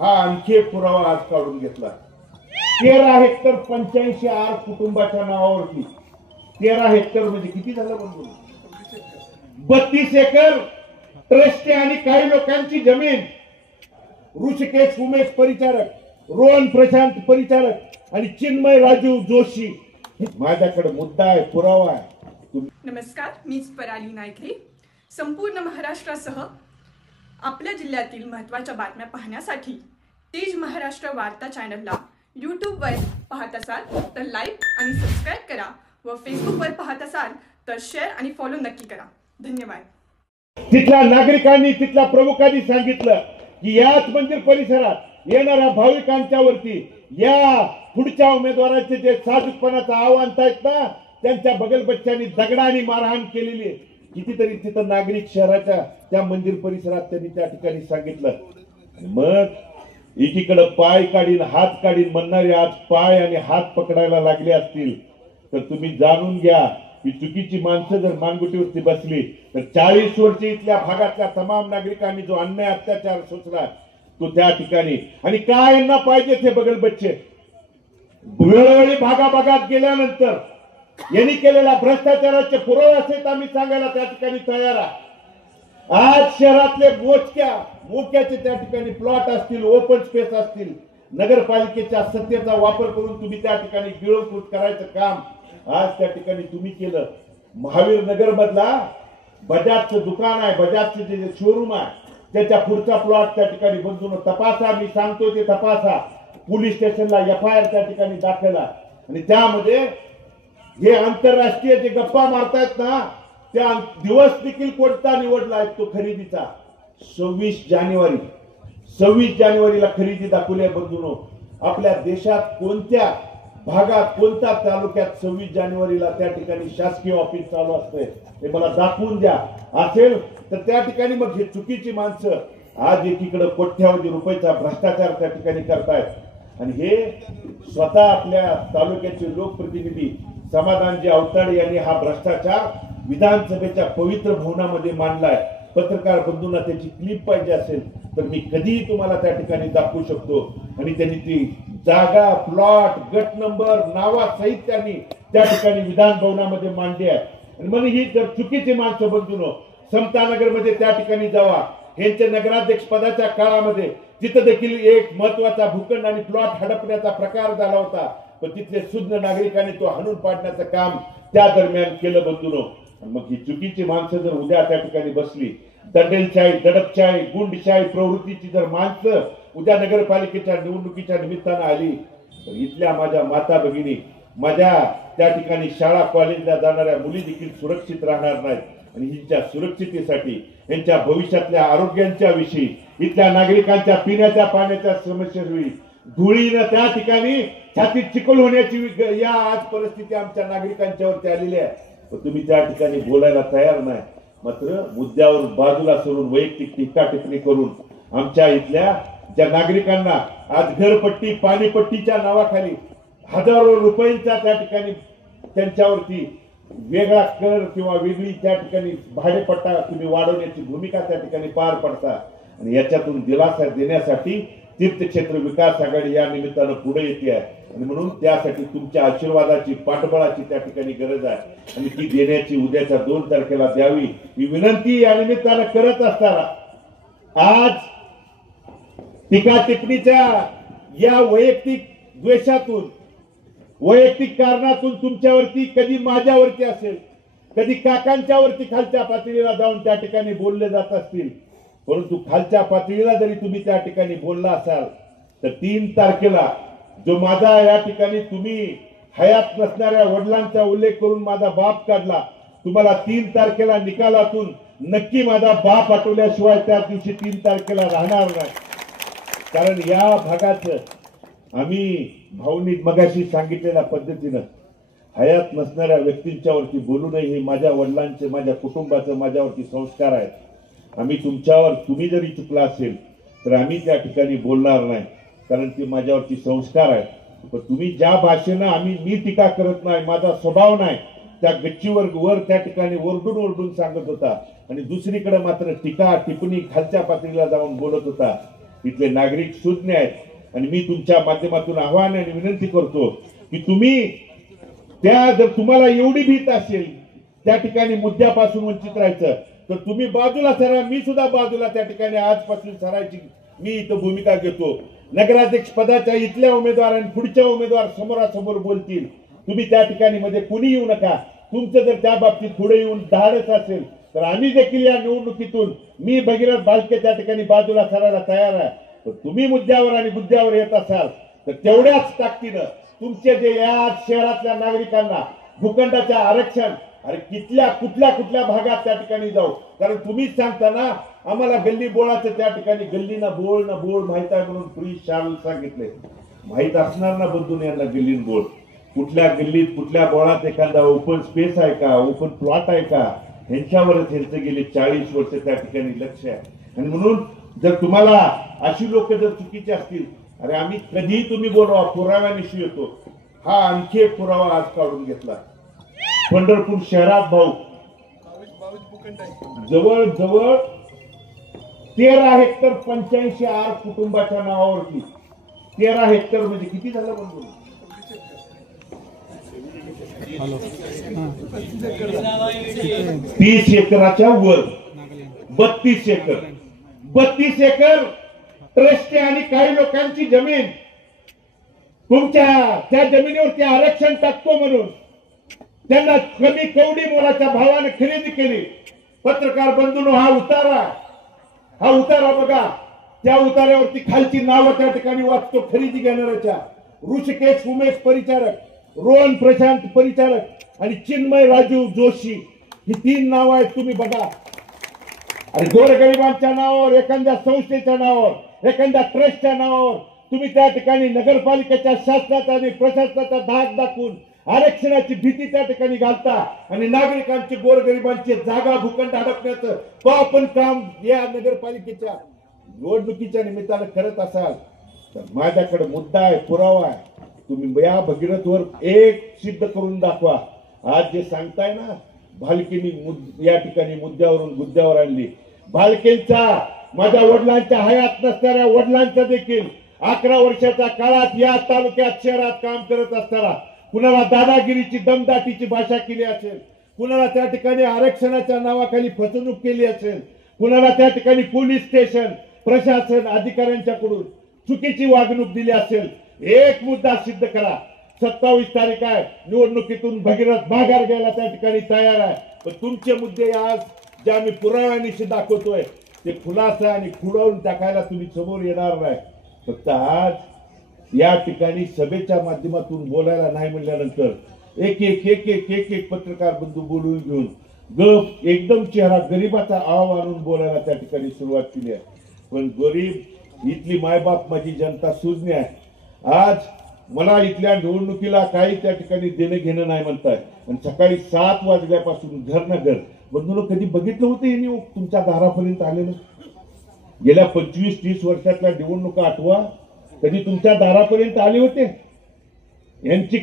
हा आणखी एक पुरावा आज काढून घेतला. 13 हेक्टर 85 आर कुटुंबाच्या नावावरती. 13 हेक्टर म्हणजे किती झालं बंधू? 32 एकर ट्रस्ट आणि काही लोकांची जमीन. ऋषिकेश उमेश परिचारक, रोहन प्रशांत परिचारक आणि चिन्मय राजू जोशी. माझ्याकडे मुद्दा आहे, पुरावा आहे. नमस्कार, मीच पराली नायकरी. संपूर्ण महाराष्ट्रासह आपल्या जिल्ह्यातील महत्त्वाच्या बातम्या पाहण्यासाठी तेज महाराष्ट्र वार्ता चॅनलला यूट्यूबवर पाहत असाल तर लाईक आणि सबस्क्राईब करा व फेसबुकवर पाहत असाल तर शेअर आणि फॉलो नक्की करा. धन्यवाद. तिथल्या नागरिकांनी, तिथल्या प्रमुखांनी सांगितलं की याच मंदिर परिसरात येणाऱ्या भाविकांच्या वरती या पुढच्या उमेदवाराचे जे साधुपणाचं आव्हान आहेत ना, त्यांच्या बगलबच्च्यांनी दगडाने मारहाण केलेली. कितीतरी तिथं नागरिक शहराच्या त्या मंदिर परिसरात त्यांनी त्या ठिकाणी सांगितलं. मग एकीकडे पाय काढीन हात काढीन म्हणणारे आज पाय आणि हात पकडायला लागले असतील तर तुम्ही जाणून घ्या की चुकीची माणसं जर मानगुटीवरती बसली तर 40 वर्ष इथल्या भागातल्या तमाम नागरिकांनी जो अन्याय अत्याचार सोसला तो त्या ठिकाणी. आणि काय यांना पाहिजे ते बगलबच्चे वेळोवेळी भागाभागात गेल्यानंतर यांनी केलेल्या भ्रष्टाचाराचे पुरावे सहित आम्ही सांगायला त्या ठिकाणी तयार आहे. आज शहरातले मोक्याचे त्या ठिकाणी प्लॉट असतील, ओपन स्पेस असतील, नगरपालिकेच्या सत्तेचा वापर करून तुम्ही त्या ठिकाणी गिळंकृत करायचं काम आज त्या ठिकाणी तुम्ही केलं. महावीर नगर मधला बजाजचं दुकान आहे, बजाजचं जे शोरूम आहे त्याच्या पुढचा प्लॉट त्या ठिकाणी बंधून तपासा. मी सांगतो ते तपासा. पोलीस स्टेशनला FIR त्या ठिकाणी दाखल आहे. आणि त्यामध्ये हे आंतरराष्ट्रीय जे गप्पा मारतायत ना त्या दिवस देखील कोणता निवडला आहे तो खरेदीचा. 26 जानेवारीला खरेदी दाखवली आहे बंधूंनो. आपल्या देशात कोणत्या भागात कोणत्या तालुक्यात 26 जानेवारीला त्या ठिकाणी शासकीय ऑफिस चालू असते हे मला दाखवून द्या. असेल तर त्या ठिकाणी मग हे चुकीची माणसं आज एकीकडे कोट्यावधी रुपयाचा भ्रष्टाचार त्या ठिकाणी करतायत आणि हे स्वतः आपल्या तालुक्याचे लोकप्रतिनिधी समाधानजी अवताडे यांनी हा भ्रष्टाचार विधानसभेच्या पवित्र भवनामध्ये मांडलाय. पत्रकार बंधूंना त्याची क्लिप पाहिजे असेल तर मी कधीही तुम्हाला त्या ठिकाणी दाखवू शकतो. आणि त्यांनी ती जागा, प्लॉट, गट नंबर नावासहित त्यांनी त्या ठिकाणी विधान भवनामध्ये मांडली आहे. आणि म्हणून ही जर चुकीची माणसं बंधूंनो समतानगर मध्ये त्या ठिकाणी जावा. यांच्या नगराध्यक्ष पदाच्या काळामध्ये तिथं देखील एक महत्वाचा भूखंड आणि प्लॉट हडपण्याचा प्रकार झाला होता. पण तिथले शुद्ध नागरिकांनी तो हाणून पाडण्याचं काम त्या दरम्यान केलं बंधूंनो. मग ही चुकीची माणसं जर उद्या त्या ठिकाणी बसली, दंडेलशाही, दडपशाही, गुंडशाही प्रवृत्तीची जर माणसं उद्या नगरपालिकेच्या निवडणुकीच्या निमित्तानं आली तर इथल्या माझ्या माता भगिनी, माझ्या त्या ठिकाणी शाळा कॉलेजला जाणाऱ्या मुली देखील सुरक्षित राहणार नाहीत. आणि हिच्या सुरक्षितेसाठी, यांच्या भविष्यातल्या आरोग्यांच्या विषयी, इथल्या नागरिकांच्या पिण्याच्या पाण्याच्या समस्येविषयी धुळीनं त्या ठिकाणी छातीत चिखल होण्याची या आज परिस्थिती आमच्या नागरिकांच्यावरती आलेली आहे. तुम्ही त्या ठिकाणी बोलायला तयार नाही. मात्र मुद्द्यावर बाजूला सोडून वैयक्तिक टीका टिप्पणी करून आमच्या इथल्या ज्या नागरिकांना आज घरपट्टी, पाणीपट्टीच्या नावाखाली हजारो रुपयांचा त्या ठिकाणी त्यांच्यावरती वेगळा कर किंवा वेगळी त्या ठिकाणी भाडेपट्टा तुम्ही वाढवण्याची भूमिका त्या ठिकाणी पार पडता. आणि याच्यातून दिलासा देण्यासाठी तीर्थक्षेत्र विकास आघाडी या निमित्तानं पुढे येते आहे. आणि म्हणून त्यासाठी तुमच्या आशीर्वादाची, पाठबळाची त्या ठिकाणी गरज आहे. आणि ती देण्याची उद्याच्या 2 तारखेला द्यावी ही विनंती या निमित्तानं करत असताना आज टीका टिप्पणीच्या या वैयक्तिक द्वेषातून, वैयक्तिक कारणातून तुमच्यावरती, कधी माझ्यावरती असेल, कधी काकांच्यावरती खालच्या पातळीला जाऊन त्या ठिकाणी बोलले जात असतील. परंतु खालच्या पातळीला जरी तुम्ही त्या ठिकाणी बोलला असाल तर 3 तारखेला जो माझा या ठिकाणी तुम्ही हयात नसणाऱ्या वडिलांचा उल्लेख करून माझा बाप काढला, तुम्हाला 3 तारखेला निकालातून नक्की माझा बाप आठवल्याशिवाय त्या दिवशी 3 तारखेला राहणार नाही. कारण या भागात आम्ही भाऊनी मगाशी सांगितलेल्या पद्धतीनं हयात नसणाऱ्या व्यक्तींच्यावरती बोलू नये हे माझ्या वडिलांचे, माझ्या कुटुंबाचं माझ्यावरती संस्कार आहेत. आम्ही तुमच्यावर, तुम्ही जरी चुकला असेल तर आम्ही त्या ठिकाणी बोलणार नाही, कारण ते माझ्यावरती संस्कार आहेत. पण तुम्ही ज्या भाषेनं मी टीका करत नाही, माझा स्वभाव नाही, त्या गच्चीवर त्या ठिकाणी ओरडून सांगत होता आणि दुसरीकडे मात्र टीका टिप्पणी खालच्या पातळीला जाऊन बोलत होता. इथले नागरिक सुज्ञ आहेत आणि मी तुमच्या माध्यमातून आव्हान आणि विनंती करतो की तुम्ही जर तुम्हाला एवढी भीत असेल त्या ठिकाणी मुद्द्यापासून वंचित राहायचं तर तुम्ही बाजूला सरा, मी सुद्धा बाजूला त्या ठिकाणी आजपासून सरायची मी इथं भूमिका घेतो. नगराध्यक्ष पदाच्या इथल्या उमेदवार आणि पुढच्या उमेदवार समोरासमोर बोलतील, तुम्ही त्या ठिकाणी मध्ये कुणी येऊ नका. तुमचं जर त्या बाबतीत पुढे येऊन धाडस असेल तर आम्ही देखील या निवडणुकीतून मी भगीरथ भालके त्या ठिकाणी बाजूला सरायला तयार आहे. तर तुम्ही मुद्द्यावर आणि मुद्द्यावर येत असाल तर तेवढ्याच ताकदीनं तुमचे जे या शहरातल्या नागरिकांना भूखंडाच्या आरक्षण अरे कुठल्या भागात त्या ठिकाणी जाऊ, कारण तुम्हीच सांगता ना आम्हाला गल्ली बोळाचं त्या ठिकाणी गल्लीना बोळ माहित आहे म्हणून पूर्वी शाल सांगितले. माहित असणार ना बंधून यांना गल्लीन बोळ, कुठल्या गल्लीत कुठल्या बोळात एखादा ओपन स्पेस आहे का, ओपन प्लॉट आहे का, ह्यांच्यावरच ह्यांचं गेले 40 वर्ष त्या ठिकाणी लक्ष आहे. आणि म्हणून जर तुम्हाला अशी लोक जर चुकीचे असतील, अरे आम्ही कधीही तुम्ही बोलवा पुराव्यानिशी येतो. हा आणखी एक पुरावा आज काढून घेतला. पंढरपूर शहरात भाऊ जवळ 13 हेक्टर 85 आर कुटुंबाच्या नावावरती 13 हेक्टर म्हणजे किती झालं बंधू? 30 एकराच्या वर 32 एकर ट्रस्ट आणि काही लोकांची जमीन तुमच्या त्या जमिनीवरती आरक्षण टाकतो म्हणून त्यांना कमी कवडी मोलाच्या भावाने खरेदी केली. पत्रकार बंधूंनो, हा उतारा बघा. त्या उतार्यावरती खालची नावं त्या ठिकाणी वाचतो खरेदी घेणाऱ्याच्या. ऋषिकेश उमेश परिचारक, रोहन प्रशांत परिचारक आणि चिन्मय राजू जोशी ही 3 नावं आहेत. तुम्ही बघा, अरे गोरगरिबांच्या नावावर, एखाद्या संस्थेच्या नावावर, एखाद्या ट्रस्टच्या नावावर तुम्ही त्या ठिकाणी नगरपालिकेच्या शासनाचा आणि प्रशासनाचा धाक दाखवून आरक्षणाची भीती त्या ठिकाणी घालता आणि नागरिकांची गोरगरिबांची जागा भूखंड हडपण्याचं तो आपण काम या नगरपालिकेच्या निवडणुकीच्या निमित्तानं करत असाल तर माझ्याकडे मुद्दा आहे, पुरावा आहे. तुम्ही या भगीरथवर एक सिद्ध करून दाखवा. आज जे सांगताय ना भालकेनी या ठिकाणी मुद्द्यावर आणली. भालकेंचा माझ्या वडिलांच्या हयात नसणाऱ्या वडिलांचा देखील 11 वर्षाच्या काळात या तालुक्यात शहरात काम करत असताना कुणाला दादागिरीची दमदाटीची भाषा केली असेल, कुणाला त्या ठिकाणी आरक्षणाच्या नावाखाली फसवणूक केली असेल, कुणाला त्या ठिकाणी पोलीस स्टेशन प्रशासन अधिकाऱ्यांच्याकडून चुकीची वागणूक दिली असेल, एक मुद्दा सिद्ध करा. 27 तारीख आहे, निवडणुकीतून भगीरथ माघार घ्यायला त्या ठिकाणी तयार आहे. पण तुमचे मुद्दे आज जे आम्ही पुराव्यानिशी दाखवतोय ते खुलासा आणि खुडवून टाकायला तुम्ही समोर येणार नाही. फक्त आज या ठिकाणी सभेच्या माध्यमातून बोलायला नाही म्हणल्यानंतर एक पत्रकार बंधू बोलून घेऊन एकदम चेहरा गरीबाचा आव आणून बोलायला त्या ठिकाणी सुरुवात केली आहे. पण गरीब इथली मायबाप माझी जनता सुज्ञ आहे. आज मला इथल्या निवडणुकीला काही त्या ठिकाणी देणं घेणं नाही म्हणताय आणि सकाळी 7 वाजल्यापासून घर ना घर बंधूंनो कधी बघितलं होतं हे तुमच्या दारापर्यंत आलेलं? गेल्या 25-30 वर्षातल्या निवडणुका आठवा, कधी तुमच्या दारापर्यंत आले होते? कारण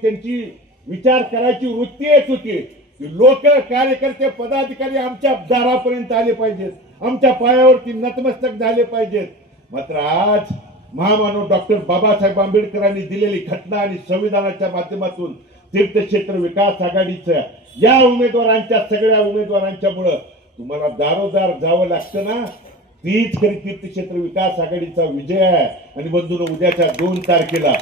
त्यांची विचार करायची वृत्ती येत होती की लोक कार्यकर्ते पदाधिकारी आमच्या दारापर्यंत आले पाहिजेत, आमच्या पायावरती नतमस्तक झाले पाहिजेत. मात्र आज महामानव डॉक्टर बाबासाहेब आंबेडकरांनी दिलेली घटना आणि संविधानाच्या माध्यमातून तीर्थक्षेत्र विकास आघाडीच्या या उमेदवारांच्या सगळ्या उमेदवारांच्यामुळं तुम्हाला दारोदार जावं लागतं ना. तीच खरी तीर्थक्षेत्र विकास आघाडीचा विजय आहे. आणि बंधूंनो, उद्याच्या 2 तारखेला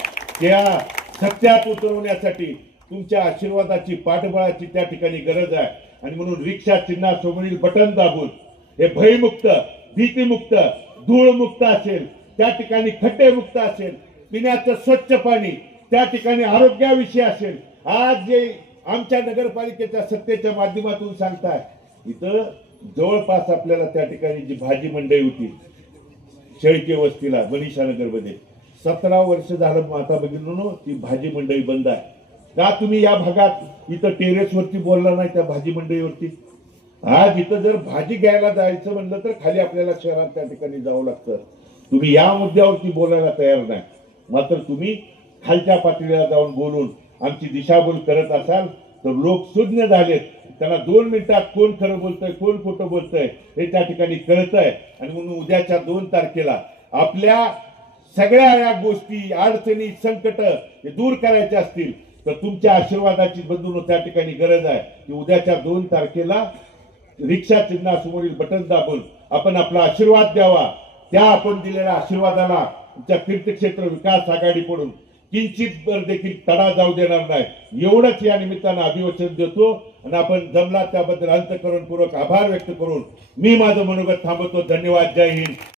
त्या सत्यात उतरवण्यासाठी तुमच्या आशीर्वादाची पाठबळाची त्या ठिकाणी गरज आहे. आणि म्हणून रिक्षा चिन्हासमोरील बटन दाबून हे भयमुक्त, भीतीमुक्त, धूळमुक्त असेल, त्या ठिकाणी खड्डेमुक्त असेल, पिण्याचं स्वच्छ पाणी, त्या ठिकाणी आरोग्याविषयी असेल, आज जे आमच्या नगरपालिकेच्या सत्तेच्या माध्यमातून सांगताय, इथं जवळपास आपल्याला त्या ठिकाणी जी भाजी मंडई होती शेळके वस्तीला मनीषा नगर मध्ये 17 वर्ष झालं आता बघितलं ती भाजी मंडई बंद आहे. का तुम्ही या भागात इथं टेरेसवरती बोलला नाही त्या भाजी मंडईवरती? आज इथं जर भाजी घ्यायला जायचं म्हणलं तर खाली आपल्याला शहरात त्या ठिकाणी जावं लागतं. तुम्ही या मुद्द्यावरती बोलायला तयार नाही. मात्र तुम्ही खालच्या पातळीला जाऊन बोलून आमची दिशाभूल करत असाल तर लोक सुज्ञ झालेत. त्यांना 2 मिनिटात कोण खरं बोलतंय कोण खोटं बोलतंय हे त्या ठिकाणी कळतंय. आणि म्हणून उद्याच्या 2 तारखेला आपल्या सगळ्या या गोष्टी अडचणी संकट हे दूर करायचे असतील तर तुमच्या आशीर्वादाची बंधून त्या ठिकाणी गरज आहे की उद्याच्या 2 तारखेला रिक्षा चिन्हासमोरील बटन दाबून आपण आपला आशीर्वाद द्यावा. त्या आपण दिलेल्या आशीर्वादाला तुमच्या तीर्थक्षेत्र विकास आघाडीकडून किंचित भर देखील तडा जाऊ देणार नाही. एवढंच या निमित्तानं अभिवचन देतो आणि आपण जमला त्याबद्दल अंतःकरणपूर्वक आभार व्यक्त करून मी माझं मनोगत थांबवतो. धन्यवाद. जय हिंद.